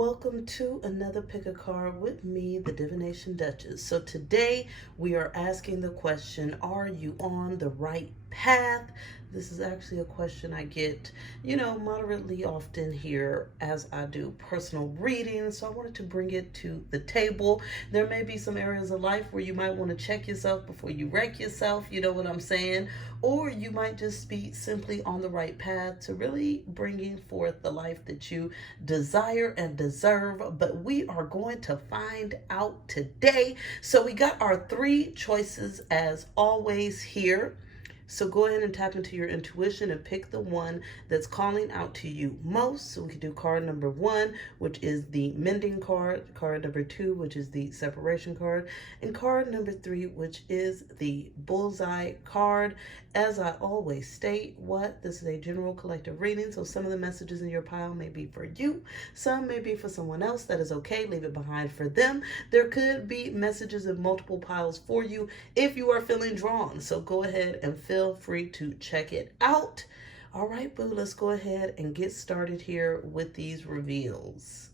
welcome to another pick a card with me, the Divination Duchess. So today we are asking the question, are you on the right path? This is actually a question I get, moderately often here as I do personal readings. So I wanted to bring it to the table. There may be some areas of life where you might want to check yourself before you wreck yourself. You know what I'm saying? Or you might just be simply on the right path to really bringing forth the life that you desire and deserve. But we are going to find out today. So we got our three choices as always here. So go ahead and tap into your intuition and pick the one that's calling out to you most. So we can do card number 1, which is the Mending card, card number 2, which is the Separation card, and card number 3, which is the Bullseye card. As I always state, this is a general collective reading, so some of the messages in your pile may be for you, some may be for someone else. That is okay, leave it behind for them. There could be messages in multiple piles for you if you are feeling drawn, so go ahead and feel free to check it out. All right, boo, let's go ahead and get started here with these reveals.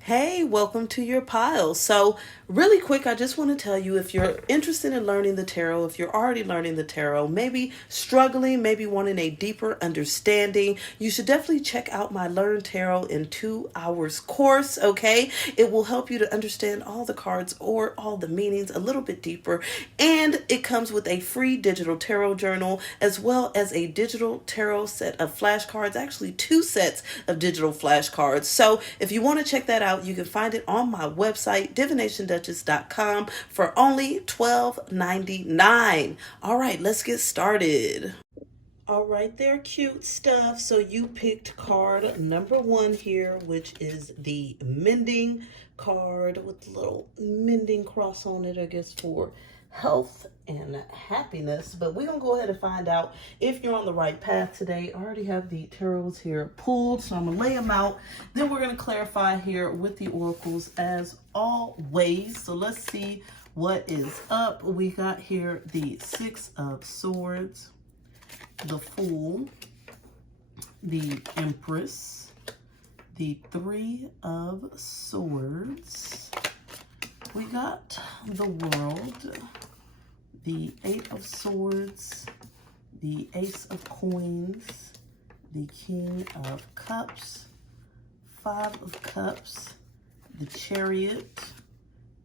Hey, welcome to your pile. So really quick, I just want to tell you, if you're interested in learning the tarot, if you're already learning the tarot, maybe struggling, maybe wanting a deeper understanding, you should definitely check out my Learn Tarot in 2 Hours course, okay? It will help you to understand all the cards or all the meanings a little bit deeper. And it comes with a free digital tarot journal, as well as a digital tarot set of flashcards, actually 2 sets of digital flashcards. So if you want to check that out, you can find it on my website, divinationduchess.com, for only $12.99. All right, let's get started. All right, there, cute stuff. So you picked card number 1 here, which is the Mending card with the little mending cross on it, I guess, for health and happiness. But we're gonna go ahead and find out if you're on the right path today. I already have the tarots here pulled, so I'm gonna lay them out. Then we're gonna clarify here with the oracles as always. So let's see what is up. We got here the 6 of Swords, the Fool, the Empress, the 3 of Swords. We got the World, the 8 of Swords, the Ace of Coins, the King of Cups, 5 of Cups, the Chariot,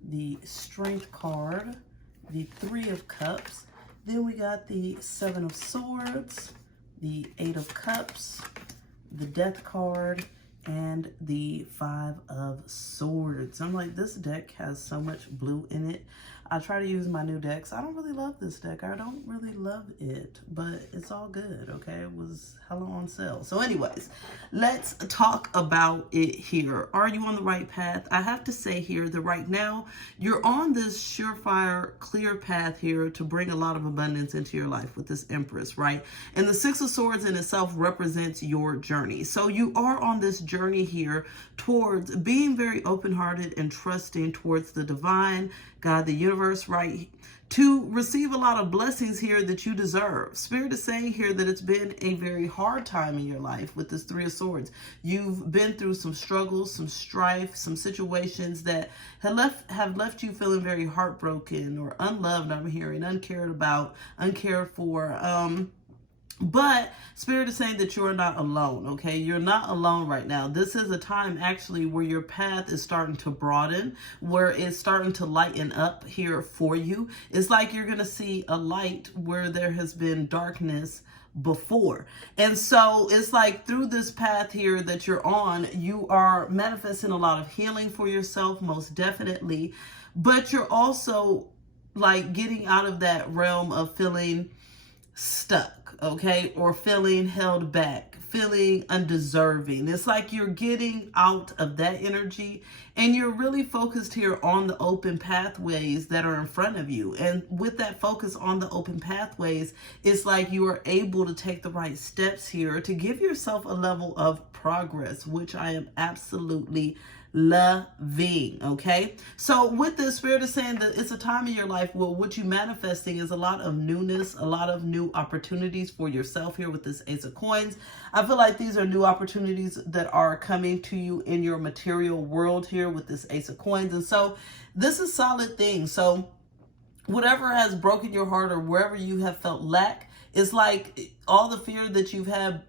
the Strength card, the 3 of Cups. Then we got the 7 of Swords, the 8 of Cups, the Death card, and the 5 of Swords. I'm like, this deck has so much blue in it. I try to use my new decks. I don't really love this deck. I don't really love it, but it's all good, okay? It was hella on sale. So anyways, let's talk about it here. Are you on the right path? I have to say here that right now, you're on this surefire, clear path here to bring a lot of abundance into your life with this Empress, right? And the 6 of Swords in itself represents your journey. So you are on this journey here towards being very open-hearted and trusting towards the divine, God, the universe, right? To receive a lot of blessings here that you deserve. Spirit is saying here that it's been a very hard time in your life with this 3 of Swords. You've been through some struggles, some strife, some situations that have left you feeling very heartbroken or unloved, I'm hearing, uncared about, uncared for. But Spirit is saying that you're not alone, okay? You're not alone right now. This is a time actually where your path is starting to broaden, where it's starting to lighten up here for you. It's like you're going to see a light where there has been darkness before. And so it's like through this path here that you're on, you are manifesting a lot of healing for yourself, most definitely. But you're also like getting out of that realm of feeling stuck, okay, or feeling held back, feeling undeserving. It's like you're getting out of that energy and you're really focused here on the open pathways that are in front of you. And with that focus on the open pathways, it's like you are able to take the right steps here to give yourself a level of progress, which I am absolutely loving. Okay, so with this, Spirit is saying that it's a time in your life where what you manifesting is a lot of newness, a lot of new opportunities for yourself here with this Ace of Coins. I feel like these are new opportunities that are coming to you in your material world here with this Ace of Coins. And so this is solid thing. So whatever has broken your heart or wherever you have felt lack, it's like all the fear that you've had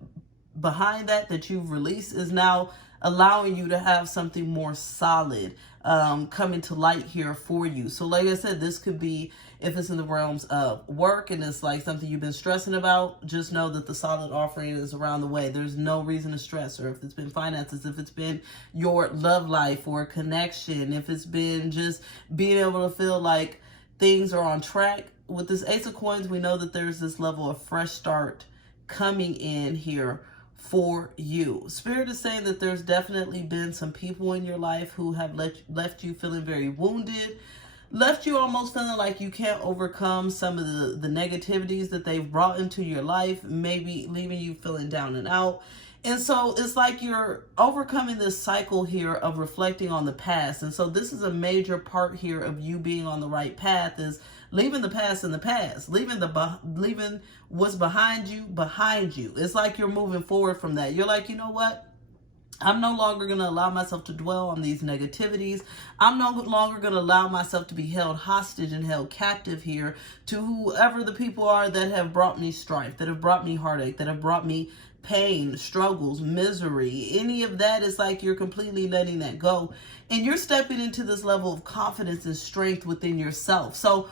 behind that you've released is now allowing you to have something more solid coming to light here for you. So like I said, this could be, if it's in the realms of work and it's like something you've been stressing about, just know that the solid offering is around the way. There's no reason to stress. Or if it's been finances, if it's been your love life or connection, if it's been just being able to feel like things are on track. With this Ace of Coins, we know that there's this level of fresh start coming in here for you. Spirit is saying that there's definitely been some people in your life who have left you feeling very wounded, left you almost feeling like you can't overcome some of the negativities that they've brought into your life, maybe leaving you feeling down and out. And so it's like you're overcoming this cycle here of reflecting on the past. And so this is a major part here of you being on the right path, is leaving the past in the past, leaving what's behind you. It's like you're moving forward from that. You're like, you know what? I'm no longer going to allow myself to dwell on these negativities. I'm no longer going to allow myself to be held hostage and held captive here to whoever the people are that have brought me strife, that have brought me heartache, that have brought me pain, struggles, misery. Any of that is like you're completely letting that go. And you're stepping into this level of confidence and strength within yourself. So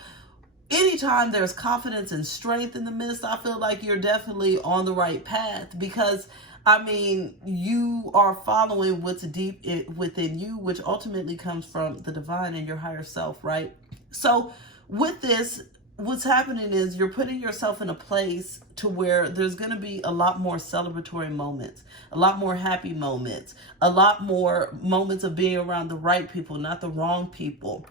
anytime there's confidence and strength in the midst, I feel like you're definitely on the right path, because I mean, you are following what's deep within you, which ultimately comes from the divine and your higher self, right? So with this, what's happening is you're putting yourself in a place to where there's going to be a lot more celebratory moments, a lot more happy moments, a lot more moments of being around the right people, not the wrong people.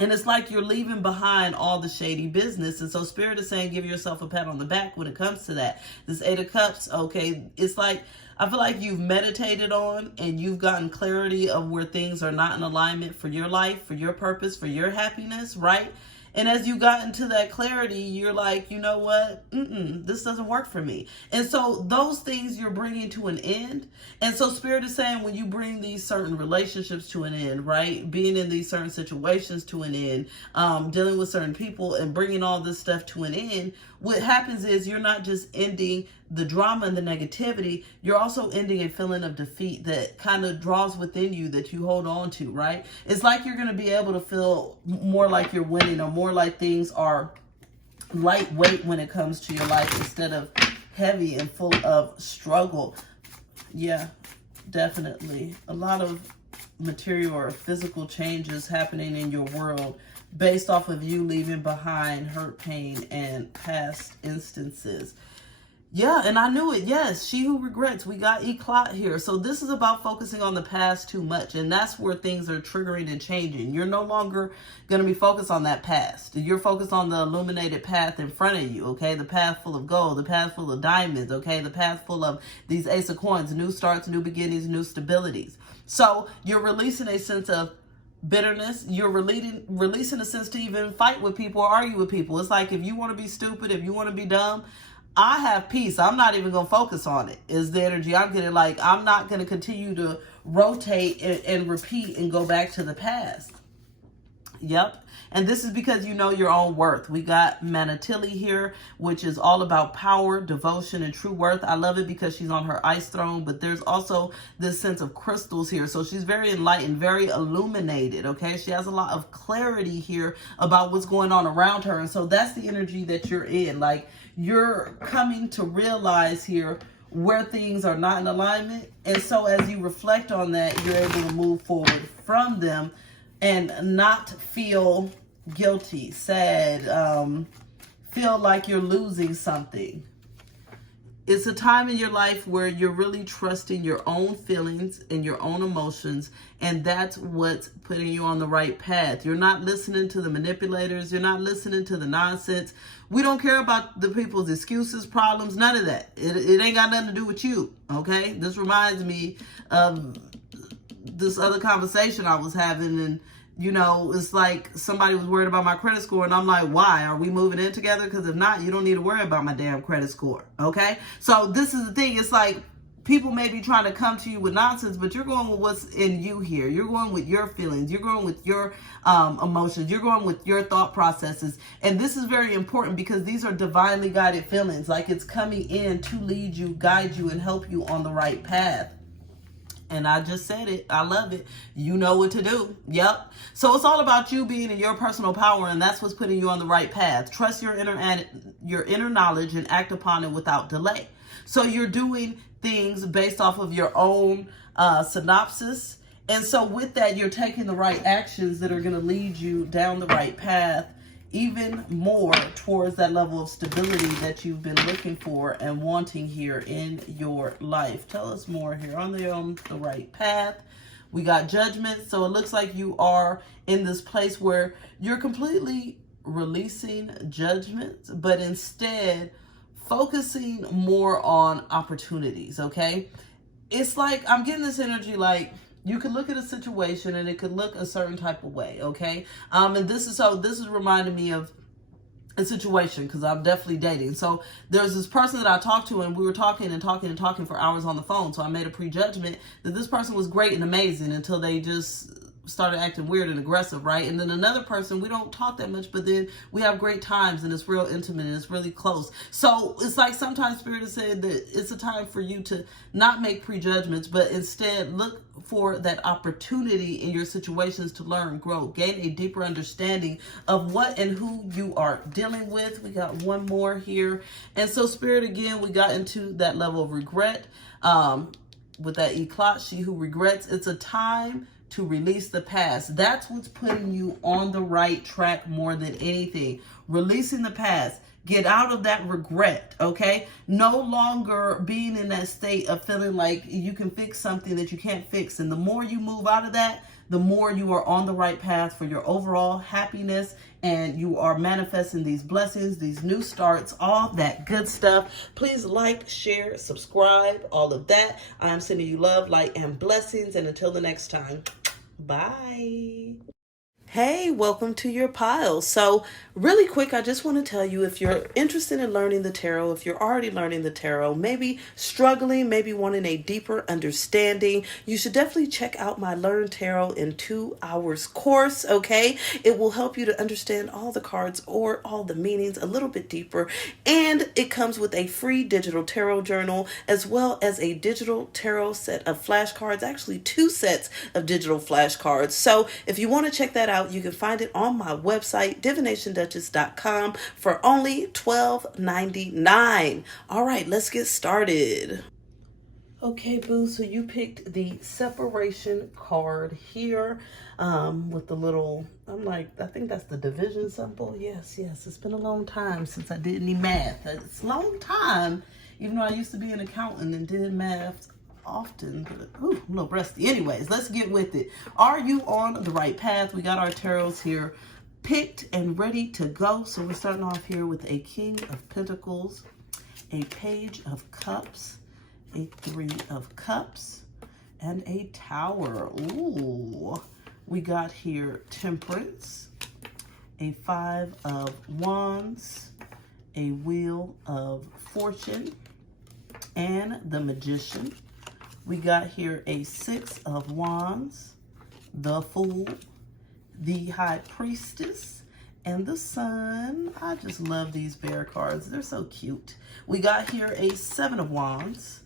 And it's like you're leaving behind all the shady business. And so Spirit is saying, give yourself a pat on the back when it comes to that. This Eight of Cups, okay, it's like, I feel like you've meditated on and you've gotten clarity of where things are not in alignment for your life, for your purpose, for your happiness, right? And as you got into that clarity, you're like, you know what? This doesn't work for me. And so those things you're bringing to an end. And so Spirit is saying, when you bring these certain relationships to an end, right? Being in these certain situations to an end, dealing with certain people and bringing all this stuff to an end, what happens is you're not just ending the drama and the negativity, you're also ending a feeling of defeat that kind of draws within you, that you hold on to, right? It's like you're going to be able to feel more like you're winning, or more like things are lightweight when it comes to your life instead of heavy and full of struggle. Yeah, definitely. A lot of material or physical changes happening in your world based off of you leaving behind hurt, pain, and past instances. Yeah, and I knew it. Yes, she who regrets. We got Eclat here. So this is about focusing on the past too much. And that's where things are triggering and changing. You're no longer going to be focused on that past. You're focused on the illuminated path in front of you, okay? The path full of gold, the path full of diamonds, okay? The path full of these Ace of Coins, new starts, new beginnings, new stabilities. So you're releasing a sense of bitterness. You're releasing a sense to even fight with people or argue with people. It's like, if you want to be stupid, if you want to be dumb, I have peace. I'm not even going to focus on it, is the energy I'm getting. Like, I'm not going to continue to rotate and repeat and go back to the past. Yep. And this is because you know your own worth. We got Manatili here, which is all about power, devotion, and true worth. I love it because she's on her ice throne, but there's also this sense of crystals here. So she's very enlightened, very illuminated, okay? She has a lot of clarity here about what's going on around her. And so that's the energy that you're in. Like, you're coming to realize here where things are not in alignment. And so as you reflect on that, you're able to move forward from them and not feel guilty, sad, feel like you're losing something. It's a time in your life where you're really trusting your own feelings and your own emotions, and that's what's putting you on the right path. You're not listening to the manipulators. You're not listening to the nonsense. We don't care about the people's excuses, problems, none of that. It ain't got nothing to do with you, okay? This reminds me of this other conversation I was having, and you know, it's like somebody was worried about my credit score, and I'm like, why? Are we moving in together? Because if not, you don't need to worry about my damn credit score, okay? So this is the thing. It's like people may be trying to come to you with nonsense, but you're going with what's in you here. You're going with your feelings. You're going with your emotions. You're going with your thought processes. And this is very important because these are divinely guided feelings. Like it's coming in to lead you, guide you, and help you on the right path. And I just said it. I love it. You know what to do. Yep. So it's all about you being in your personal power, and that's what's putting you on the right path. Trust your inner knowledge and act upon it without delay. So you're doing things based off of your own synopsis. And so with that, you're taking the right actions that are going to lead you down the right path, even more towards that level of stability that you've been looking for and wanting here in your life. Tell us more here. On the right path, we got judgment. So it looks like you are in this place where you're completely releasing judgment, but instead focusing more on opportunities, okay? It's like, I'm getting this energy like, you could look at a situation and it could look a certain type of way, okay? And this is reminding me of a situation because I'm definitely dating. So there's this person that I talked to, and we were talking for hours on the phone. So I made a prejudgment that this person was great and amazing until they just started acting weird and aggressive, right? And then another person, we don't talk that much, but then we have great times and it's real intimate and it's really close. So it's like sometimes Spirit has said that it's a time for you to not make prejudgments, but instead look for that opportunity in your situations to learn, grow, gain a deeper understanding of what and who you are dealing with. We got one more here. And so Spirit, again, we got into that level of regret with that eclat, she who regrets. It's a time to release the past. That's what's putting you on the right track more than anything. Releasing the past. Get out of that regret, okay? No longer being in that state of feeling like you can fix something that you can't fix. And the more you move out of that, the more you are on the right path for your overall happiness, and you are manifesting these blessings, these new starts, all that good stuff. Please like, share, subscribe, all of that. I'm sending you love, light, and blessings. And until the next time, bye. Hey, welcome to your pile. So really quick, I just want to tell you, if you're interested in learning the tarot, if you're already learning the tarot, maybe struggling, maybe wanting a deeper understanding, you should definitely check out my Learn Tarot in 2 hours course, okay? It will help you to understand all the cards or all the meanings a little bit deeper. And it comes with a free digital tarot journal, as well as a digital tarot set of flashcards, actually 2 sets of digital flashcards. So if you want to check that out, you can find it on my website, divinationduchess.com, for only $12.99. All right, let's get started. Okay, boo, so you picked the separation card here with the little, I think that's the division symbol. Yes, it's been a long time since I did any math. It's a long time, even though I used to be an accountant and did math often, but I'm a little rusty. Anyways, let's get with it. Are you on the right path? We got our tarots here picked and ready to go. So we're starting off here with a King of Pentacles, a Page of Cups, a 3 of Cups, and a Tower. Ooh, we got here Temperance, a 5 of Wands, a Wheel of Fortune, and the Magician. We got here a 6 of Wands, the Fool, the High Priestess, and the Sun. I just love these bear cards. They're so cute. We got here a 7 of Wands,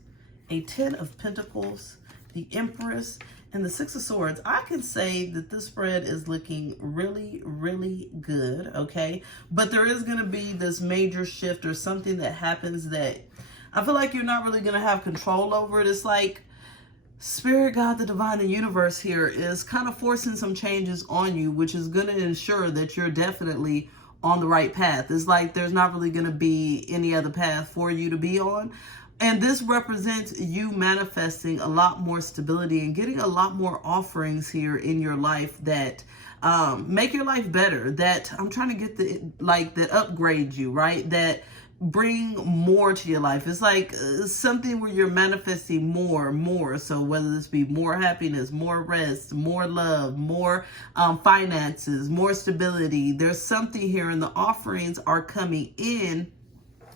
a 10 of Pentacles, the Empress, and the 6 of Swords. I can say that this spread is looking really, really good, okay? But there is going to be this major shift or something that happens that I feel like you're not really going to have control over it. It's like Spirit, God, the divine, and universe here is kind of forcing some changes on you, which is going to ensure that you're definitely on the right path. It's like there's not really going to be any other path for you to be on. And this represents you manifesting a lot more stability and getting a lot more offerings here in your life that make your life better, that I'm trying to get that upgrade you, right? That bring more to your life. It's like something where you're manifesting more. So whether this be more happiness, more rest, more love, more finances, more stability, there's something here, and the offerings are coming in.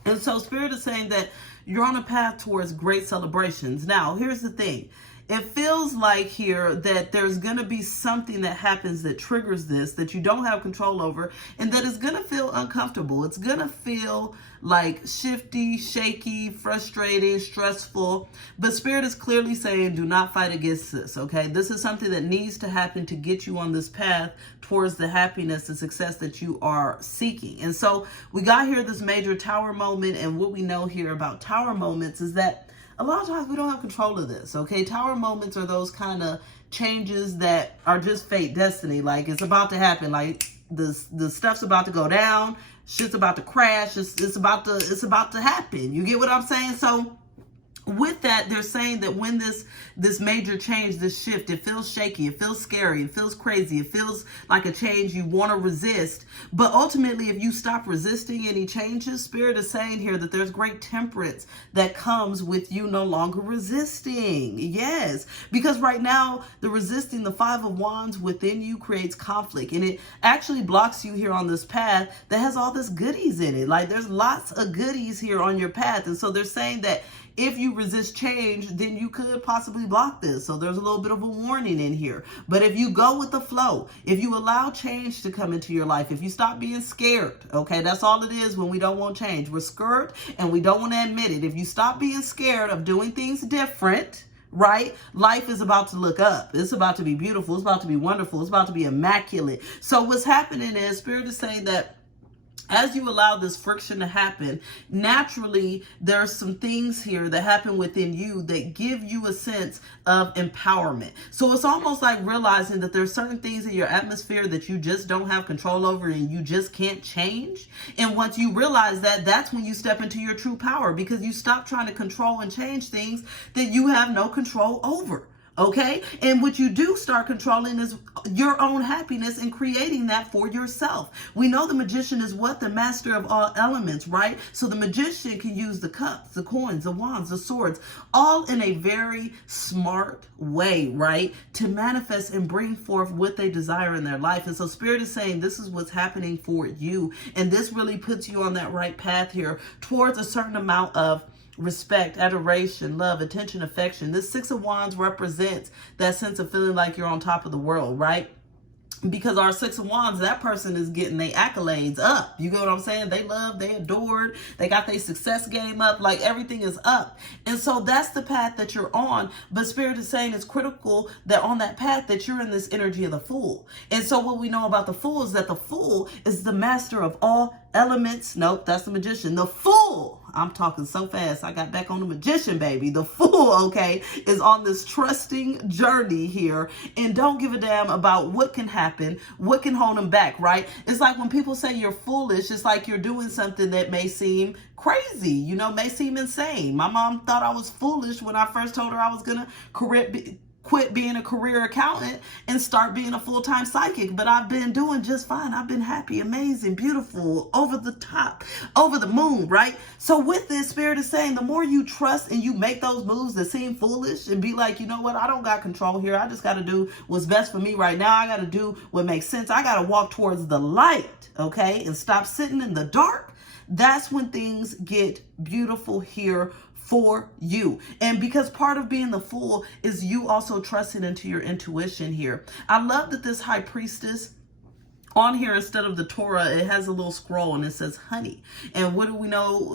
And so Spirit is saying that you're on a path towards great celebrations. Now, here's the thing. It feels like here that there's going to be something that happens that triggers this, that you don't have control over, and that is going to feel uncomfortable. It's going to feel like shifty, shaky, frustrating, stressful. But Spirit is clearly saying, do not fight against this, okay? This is something that needs to happen to get you on this path towards the happiness and success that you are seeking. And so we got here this major tower moment, and what we know here about tower moments is that a lot of times we don't have control of this, okay? Tower moments are those kind of changes that are just fate, destiny. Like, it's about to happen. Like, the stuff's about to go down. Shit's about to crash. It's about to happen. You get what I'm saying? So with that, they're saying that when this major change, this shift, it feels shaky, it feels scary, it feels crazy, it feels like a change you want to resist. But ultimately, if you stop resisting any changes, Spirit is saying here that there's great temperance that comes with you no longer resisting. Yes, because right now, the resisting, the Five of Wands within you creates conflict, and it actually blocks you here on this path that has all this goodies in it. Like, there's lots of goodies here on your path. And so they're saying that if you resist change, then you could possibly block this. So there's a little bit of a warning in here. But if you go with the flow, if you allow change to come into your life, if you stop being scared, okay, that's all it is when we don't want change. We're scared and we don't want to admit it. If you stop being scared of doing things different, right? Life is about to look up. It's about to be beautiful. It's about to be wonderful. It's about to be immaculate. So what's happening is Spirit is saying that as you allow this friction to happen, naturally, there are some things here that happen within you that give you a sense of empowerment. So it's almost like realizing that there's certain things in your atmosphere that you just don't have control over and you just can't change. And once you realize that, that's when you step into your true power, because you stop trying to control and change things that you have no control over. Okay? And what you do start controlling is your own happiness and creating that for yourself. We know the magician is what? The master of all elements, right? So the magician can use the cups, the coins, the wands, the swords, all in a very smart way, right? To manifest and bring forth what they desire in their life. And so Spirit is saying this is what's happening for you. And this really puts you on that right path here towards a certain amount of respect, adoration, love, attention, affection. This Six of Wands represents that sense of feeling like you're on top of the world, right? Because our Six of Wands, that person is getting their accolades up. You get what I'm saying? They love, they adored, they got their success game up, like everything is up. And so that's the path that you're on. But Spirit is saying it's critical that on that path that you're in this energy of the Fool. And so what we know about the Fool is that the Fool is the master of all elements. Nope, that's the magician. The Fool, I'm talking so fast, I got back on the magician, baby. The Fool, okay, is on this trusting journey here and don't give a damn about what can happen, what can hold them back, right? It's like when people say you're foolish, it's like you're doing something that may seem crazy, you know, may seem insane. My mom thought I was foolish when I first told her I was gonna quit being a career accountant and start being a full-time psychic. But I've been doing just fine. I've been happy, amazing, beautiful, over the top, over the moon, right? So with this, Spirit is saying the more you trust and you make those moves that seem foolish and be like, you know what, I don't got control here. I just got to do what's best for me right now. I got to do what makes sense. I got to walk towards the light, okay, and stop sitting in the dark. That's when things get beautiful here for you. And because part of being the Fool is you also trusting into your intuition here. I love that this High Priestess on here, instead of the Torah, it has a little scroll and it says honey. And what do we know?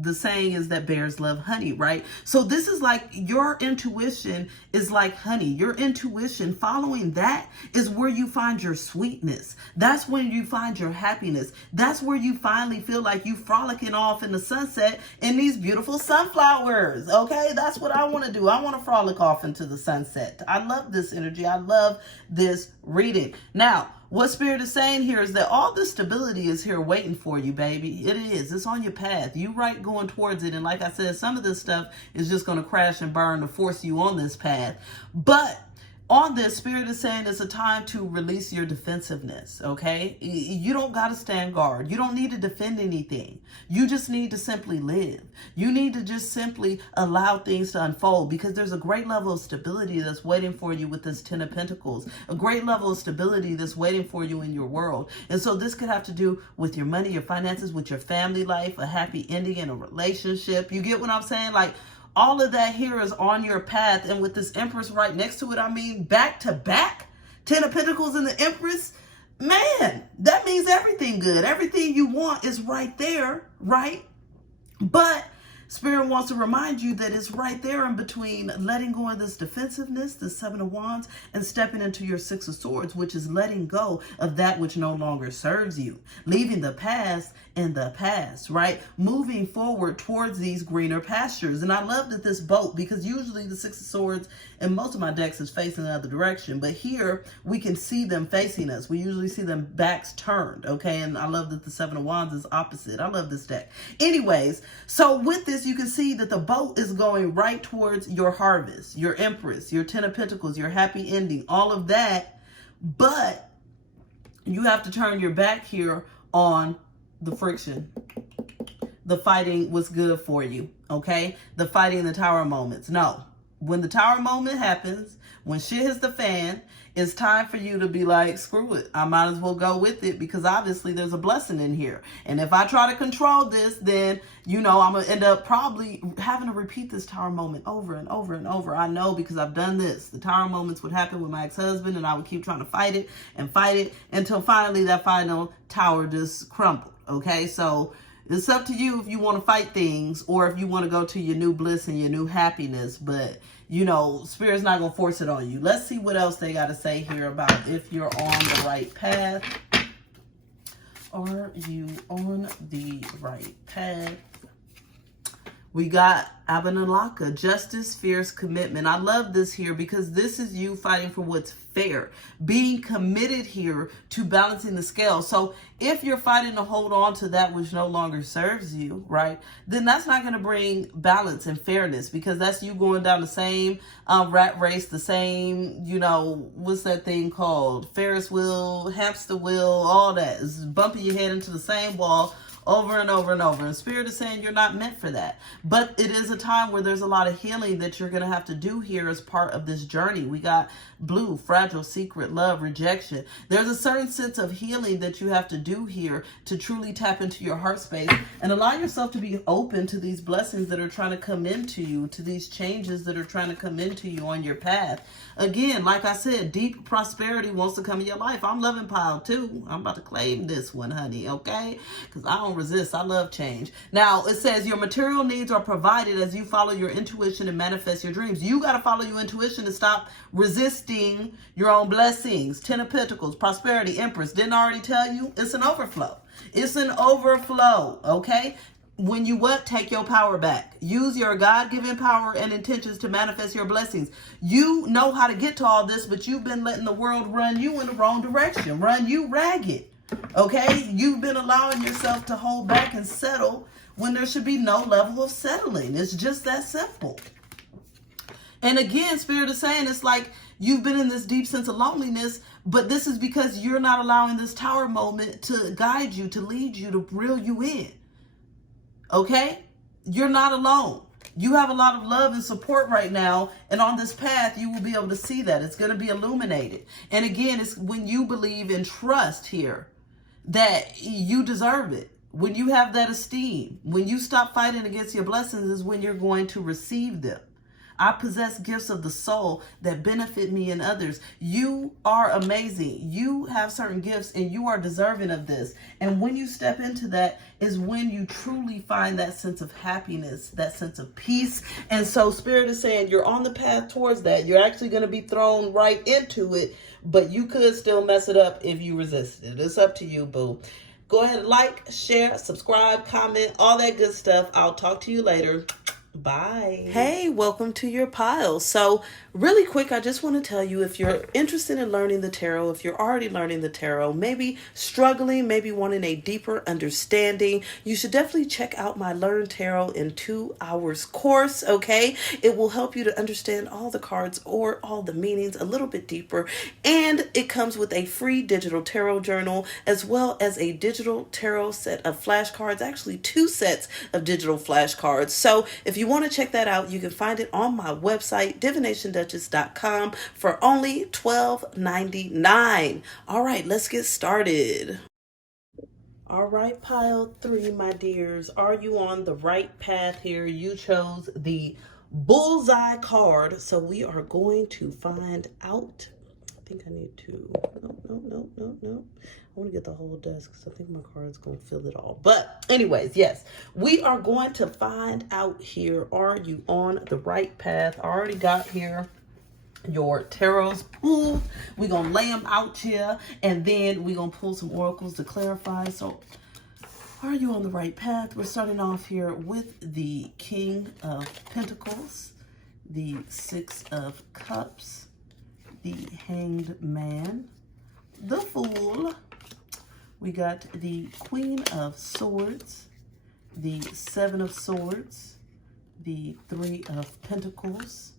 The saying is that bears love honey, right? So this is like your intuition is like honey. Your intuition, following that is where you find your sweetness. That's when you find your happiness. That's where you finally feel like you frolicking off in the sunset in these beautiful sunflowers, okay? That's what I want to do. I want to frolic off into the sunset. I love this energy. I love this reading. Now, what Spirit is saying here is that all this stability is here waiting for you, baby. It is. It's on your path. You right going towards it. And like I said, some of this stuff is just going to crash and burn to force you on this path. But On this, Spirit is saying it's a time to release your defensiveness, okay? You don't got to stand guard. You don't need to defend anything. You just need to simply live. You need to just simply allow things to unfold, because there's a great level of stability that's waiting for you with this Ten of Pentacles, a great level of stability that's waiting for you in your world. And so this could have to do with your money, your finances, with your family life, a happy ending in a relationship. You get what I'm saying? Like, all of that here is on your path. And with this Empress right next to it, I mean, back to back, Ten of Pentacles and the Empress, man, that means everything good. Everything you want is right there, right? But Spirit wants to remind you that it's right there in between letting go of this defensiveness, the Seven of Wands, and stepping into your Six of Swords, which is letting go of that which no longer serves you, leaving the past in the past, right? Moving forward towards these greener pastures. And I love that this boat, because usually the Six of Swords in most of my decks is facing the other direction, but here we can see them facing us. We usually see them backs turned, okay? And I love that the Seven of Wands is opposite. I love this deck. Anyways, so with this, you can see that the boat is going right towards your harvest, your Empress, your Ten of Pentacles, your happy ending, all of that. But you have to turn your back here on the friction. The fighting was good for you, okay? The fighting, the tower moments. No. When the tower moment happens, when shit hits the fan, it's time for you to be like, screw it. I might as well go with it, because obviously there's a blessing in here. And if I try to control this, then, you know, I'm going to end up probably having to repeat this tower moment over and over and over. I know, because I've done this. The tower moments would happen with my ex-husband, and I would keep trying to fight it until finally that final tower just crumbled. Okay, so it's up to you if you want to fight things, or if you want to go to your new bliss and your new happiness. But, you know, Spirit's not going to force it on you. Let's see what else they got to say here about if you're on the right path. Are you on the right path? We got Abanalaka, justice, fierce commitment. I love this here, because this is you fighting for what's fair, being committed here to balancing the scale. So if you're fighting to hold on to that which no longer serves you, right, then that's not going to bring balance and fairness, because that's you going down the same rat race, the same, you know, what's that thing called? Ferris wheel, hamster wheel, all that. It's bumping your head into the same wall over and over and over. And Spirit is saying you're not meant for that. But it is a time where there's a lot of healing that you're going to have to do here as part of this journey. We got blue, fragile, secret, love, rejection. There's a certain sense of healing that you have to do here to truly tap into your heart space and allow yourself to be open to these blessings that are trying to come into you, to these changes that are trying to come into you on your path. Again, like I said, deep prosperity wants to come in your life. I'm loving pile too. I'm about to claim this one, honey, okay? Because I don't resist. I love change. Now, it says your material needs are provided as you follow your intuition and manifest your dreams. You got to follow your intuition to stop resisting your own blessings. Ten of Pentacles, prosperity, Empress. Didn't I already tell you? It's an overflow. It's an overflow, okay? When you what? Take your power back. Use your God-given power and intentions to manifest your blessings. You know how to get to all this, but you've been letting the world run you in the wrong direction, run you ragged. Okay? You've been allowing yourself to hold back and settle when there should be no level of settling. It's just that simple. And again, Spirit is saying it's like you've been in this deep sense of loneliness, but this is because you're not allowing this tower moment to guide you, to lead you, to reel you in. Okay? You're not alone. You have a lot of love and support right now. And on this path, you will be able to see that. It's going to be illuminated. And again, it's when you believe and trust here that you deserve it. When you have that esteem, when you stop fighting against your blessings is when you're going to receive them. I possess gifts of the soul that benefit me and others. You are amazing. You have certain gifts and you are deserving of this. And when you step into that is when you truly find that sense of happiness, that sense of peace. And so Spirit is saying you're on the path towards that. You're actually going to be thrown right into it, but you could still mess it up if you resist it. It's up to you, boo. Go ahead and like, share, subscribe, comment, all that good stuff. I'll talk to you later. Bye. Hey, welcome to your pile. So really quick, I just want to tell you, if you're interested in learning the tarot, if you're already learning the tarot, maybe struggling, maybe wanting a deeper understanding, you should definitely check out my Learn Tarot in 2 hours course, okay? It will help you to understand all the cards or all the meanings a little bit deeper. And it comes with a free digital tarot journal as well as a digital tarot set of flashcards, actually 2 sets of digital flashcards. So if you want to check that out, you can find it on my website, divinationduchess.com, for only $12.99. All right, let's get started. All right, pile 3, my dears. Are you on the right path here? You chose the Bullseye card, so we are going to find out. I think I need to, no. I want to get the whole desk because I think my card's going to fill it all. But anyways, yes, we are going to find out here. Are you on the right path? I already got here your tarots pulled. We're going to lay them out here, and then we're going to pull some oracles to clarify. So are you on the right path? We're starting off here with the King of Pentacles, the Six of Cups, the Hanged Man, the Fool. We got the Queen of Swords, the Seven of Swords, the Three of Pentacles,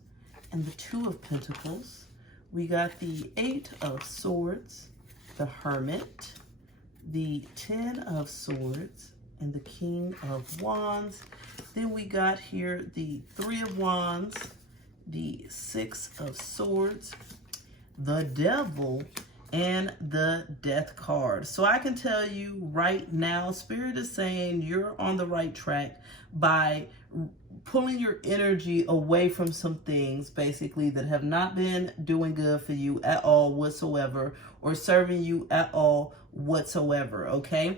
and the Two of Pentacles. We got the Eight of Swords, the Hermit, the Ten of Swords, and the King of Wands. Then we got here the Three of Wands, the Six of Swords, the Devil, and the Death card. So I can tell you right now, Spirit is saying you're on the right track by pulling your energy away from some things basically that have not been doing good for you at all whatsoever, or serving you at all whatsoever, okay?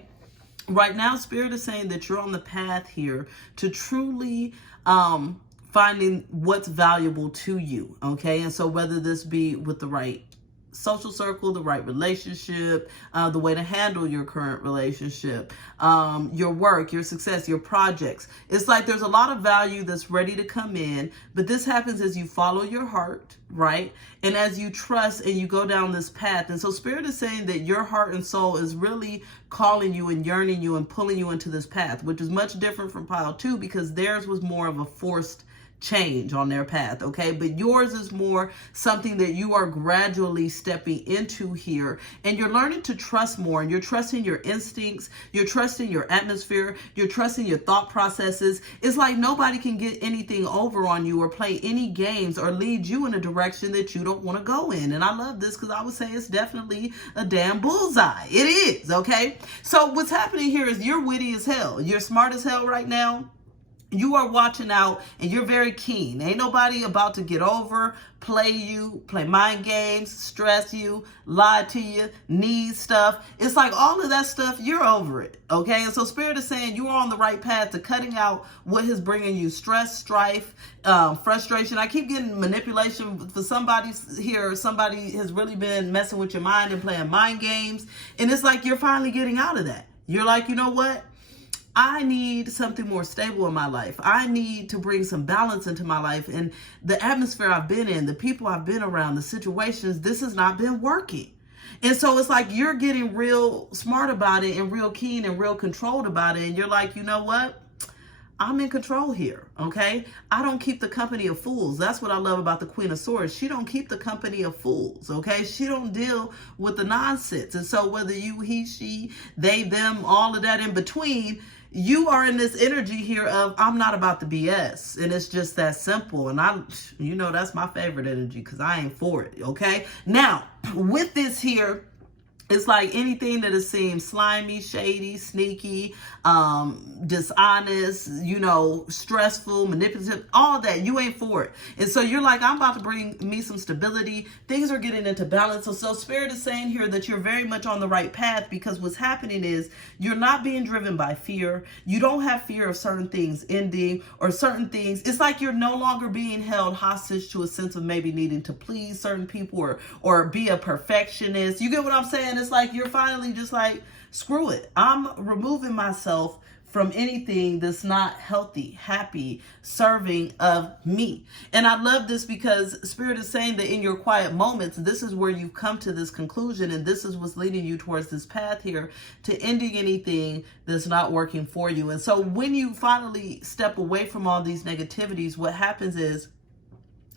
Right now, Spirit is saying that you're on the path here to truly finding what's valuable to you, okay? And so whether this be with the right social circle, the right relationship, the way to handle your current relationship, your work, your success, your projects. It's like there's a lot of value that's ready to come in, but this happens as you follow your heart, right? And as you trust and you go down this path. And so Spirit is saying that your heart and soul is really calling you and yearning you and pulling you into this path, which is much different from pile 2 because theirs was more of a forced change on their path, okay? But yours is more something that you are gradually stepping into here, and you're learning to trust more, and you're trusting your instincts, you're trusting your atmosphere, you're trusting your thought processes. It's like nobody can get anything over on you or play any games or lead you in a direction that you don't want to go in. And I love this because I would say it's definitely a damn bullseye. It is, okay? So what's happening here is you're witty as hell. You're smart as hell right now. You are watching out and you're very keen. Ain't nobody about to get over, play you, play mind games, stress you, lie to you, need stuff. It's like all of that stuff, you're over it, okay? And so Spirit is saying you are on the right path to cutting out what is bringing you stress, strife, frustration. I keep getting manipulation for somebody here. Somebody has really been messing with your mind and playing mind games. And it's like you're finally getting out of that. You're like, you know what? I need something more stable in my life. I need to bring some balance into my life. And the atmosphere I've been in, the people I've been around, the situations, this has not been working. And so it's like you're getting real smart about it and real keen and real controlled about it. And you're like, you know what? I'm in control here, okay? I don't keep the company of fools. That's what I love about the Queen of Swords. She don't keep the company of fools, okay? She don't deal with the nonsense. And so whether you, he, she, they, them, all of that in between, you are in this energy here of, I'm not about the BS. And it's just that simple. And you know, that's my favorite energy because I ain't for it, okay? Now, with this here, it's like anything that has seemed slimy, shady, sneaky, dishonest, you know, stressful, manipulative, all that, you ain't for it. And so you're like, I'm about to bring me some stability. Things are getting into balance. So Spirit is saying here that you're very much on the right path because what's happening is you're not being driven by fear. You don't have fear of certain things ending or certain things. It's like you're no longer being held hostage to a sense of maybe needing to please certain people or be a perfectionist. You get what I'm saying? It's like you're finally just like, screw it. I'm removing myself from anything that's not healthy, happy, serving of me. And I love this because Spirit is saying that in your quiet moments, this is where you've come to this conclusion, and this is what's leading you towards this path here to ending anything that's not working for you. And so when you finally step away from all these negativities, what happens is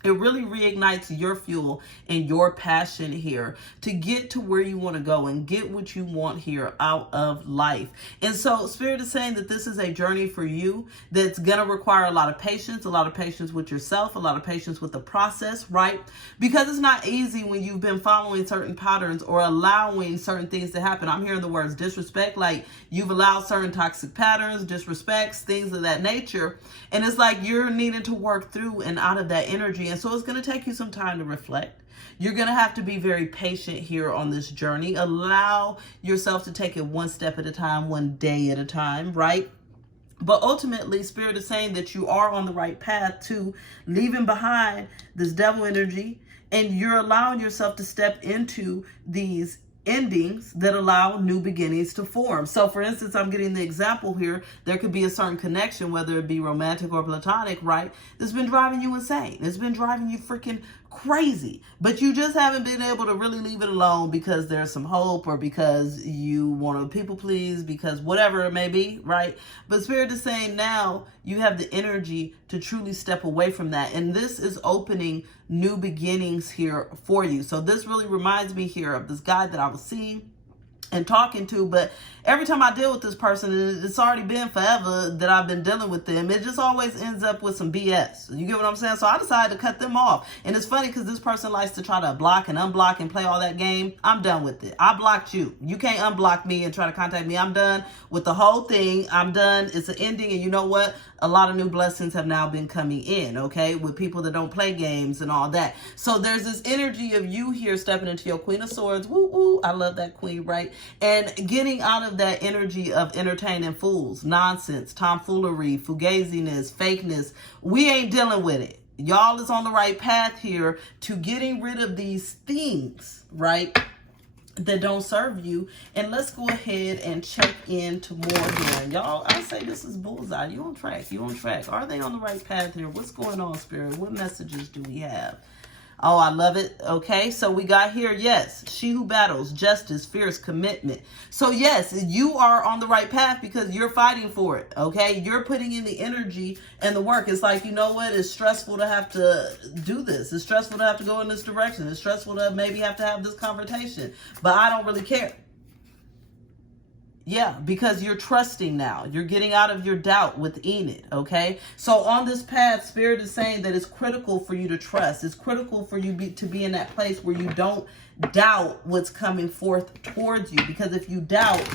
it really reignites your fuel and your passion here to get to where you want to go and get what you want here out of life. And so Spirit is saying that this is a journey for you that's going to require a lot of patience with yourself, a lot of patience with the process, right? Because it's not easy when you've been following certain patterns or allowing certain things to happen. I'm hearing the words disrespect, like you've allowed certain toxic patterns, disrespects, things of that nature. And it's like you're needing to work through and out of that energy. And so it's going to take you some time to reflect. You're going to have to be very patient here on this journey. Allow yourself to take it one step at a time, one day at a time, right? But ultimately, Spirit is saying that you are on the right path to leaving behind this devil energy, and you're allowing yourself to step into these endings that allow new beginnings to form. So for instance, I'm getting the example here. There could be a certain connection, whether it be romantic or platonic, right? That's been driving you insane. It's been driving you freaking crazy, but you just haven't been able to really leave it alone because there's some hope, or because you want to people please, because whatever it may be, right? But Spirit is saying now you have the energy to truly step away from that, and this is opening new beginnings here for you. So this really reminds me here of this guy that I was seeing and talking to, but every time I deal with this person, and it's already been forever that I've been dealing with them, it just always ends up with some BS. You get what I'm saying? So I decided to cut them off. And it's funny because this person likes to try to block and unblock and play all that game. I'm done with it. I blocked you. You can't unblock me and try to contact me. I'm done with the whole thing. I'm done. It's an ending. And you know what? A lot of new blessings have now been coming in, okay, with people that don't play games and all that. So there's this energy of you here stepping into your Queen of Swords. Woo, woo. I love that queen, right? And getting out of that energy of entertaining fools, nonsense, tomfoolery, fugaziness, fakeness. We ain't dealing with it. Y'all is on the right path here to getting rid of these things, right, that don't serve you. And let's go ahead and check into more here. Y'all, I say this is Bullseye. You on track. You on track. Are they on the right path here? What's going on, Spirit? What messages do we have? Oh, I love it. Okay, so we got here, yes, she who battles, justice, fierce, commitment. So yes, you are on the right path because you're fighting for it, okay? You're putting in the energy and the work. It's like, you know what? It's stressful to have to do this. It's stressful to have to go in this direction. It's stressful to maybe have to have this conversation, but I don't really care. Yeah, because you're trusting now. You're getting out of your doubt with Enid, okay? So on this path, Spirit is saying that it's critical for you to trust. It's critical for you to be in that place where you don't doubt what's coming forth towards you. Because if you doubt,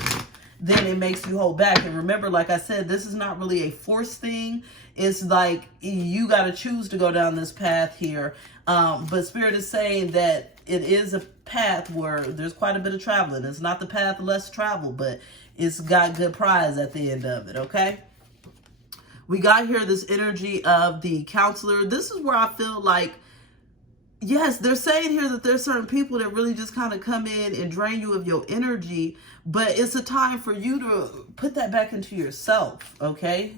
then it makes you hold back. And remember, like I said, this is not really a forced thing. It's like you got to choose to go down this path here. But Spirit is saying that it is a path where there's quite a bit of traveling. It's not the path less traveled, but it's got good prize at the end of it, okay? We got here this energy of the counselor. This is where I feel like, yes, they're saying here that there's certain people that really just kind of come in and drain you of your energy, but it's a time for you to put that back into yourself, okay?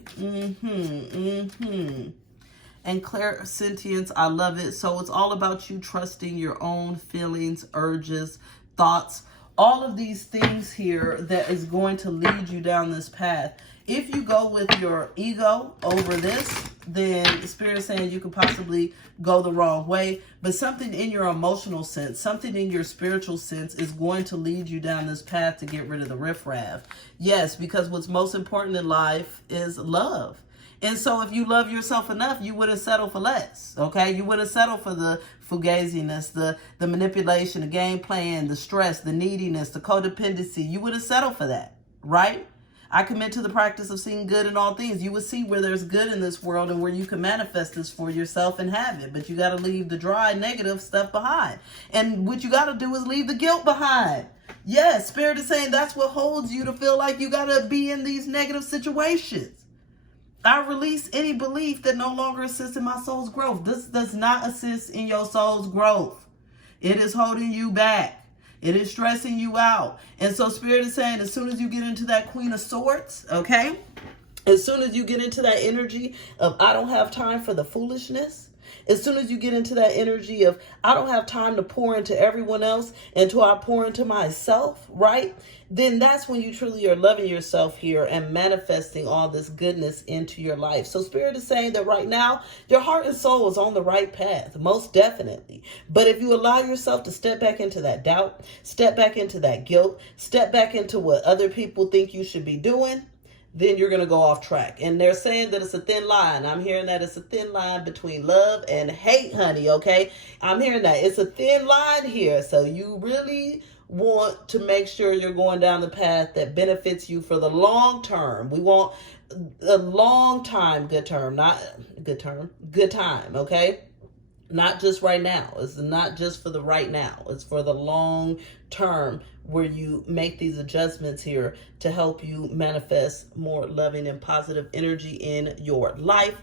And clairsentience, I love it. So it's all about you trusting your own feelings, urges, thoughts, all of these things here that is going to lead you down this path. If you go with your ego over this, then Spirit is saying you could possibly go the wrong way. But something in your emotional sense, something in your spiritual sense is going to lead you down this path to get rid of the riffraff. Yes, because what's most important in life is love. And so if you love yourself enough, you wouldn't settle for less, okay? You wouldn't settle for the fugaziness, the manipulation, the game plan, the stress, the neediness, the codependency. You wouldn't settle for that, right? I commit to the practice of seeing good in all things. You would see where there's good in this world and where you can manifest this for yourself and have it. But you got to leave the dry, negative stuff behind. And what you got to do is leave the guilt behind. Yes, Spirit is saying that's what holds you to feel like you got to be in these negative situations. I release any belief that no longer assists in my soul's growth. This does not assist in your soul's growth. It is holding you back. It is stressing you out. And so Spirit is saying, as soon as you get into that Queen of Swords, okay? As soon as you get into that energy of, I don't have time for the foolishness. As soon as you get into that energy of, I don't have time to pour into everyone else until I pour into myself, right? Then that's when you truly are loving yourself here and manifesting all this goodness into your life. So Spirit is saying that right now, your heart and soul is on the right path, most definitely. But if you allow yourself to step back into that doubt, step back into that guilt, step back into what other people think you should be doing, then you're going to go off track. And they're saying that it's a thin line. I'm hearing that it's a thin line between love and hate, honey, okay? I'm hearing that. It's a thin line here. So you really want to make sure you're going down the path that benefits you for the long term. We want a long time, good time, okay? Not just right now. It's not just for the right now. It's for the long term, where you make these adjustments here to help you manifest more loving and positive energy in your life.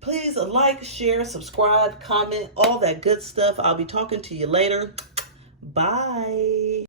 Please like, share, subscribe, comment, all that good stuff. I'll be talking to you later. Bye.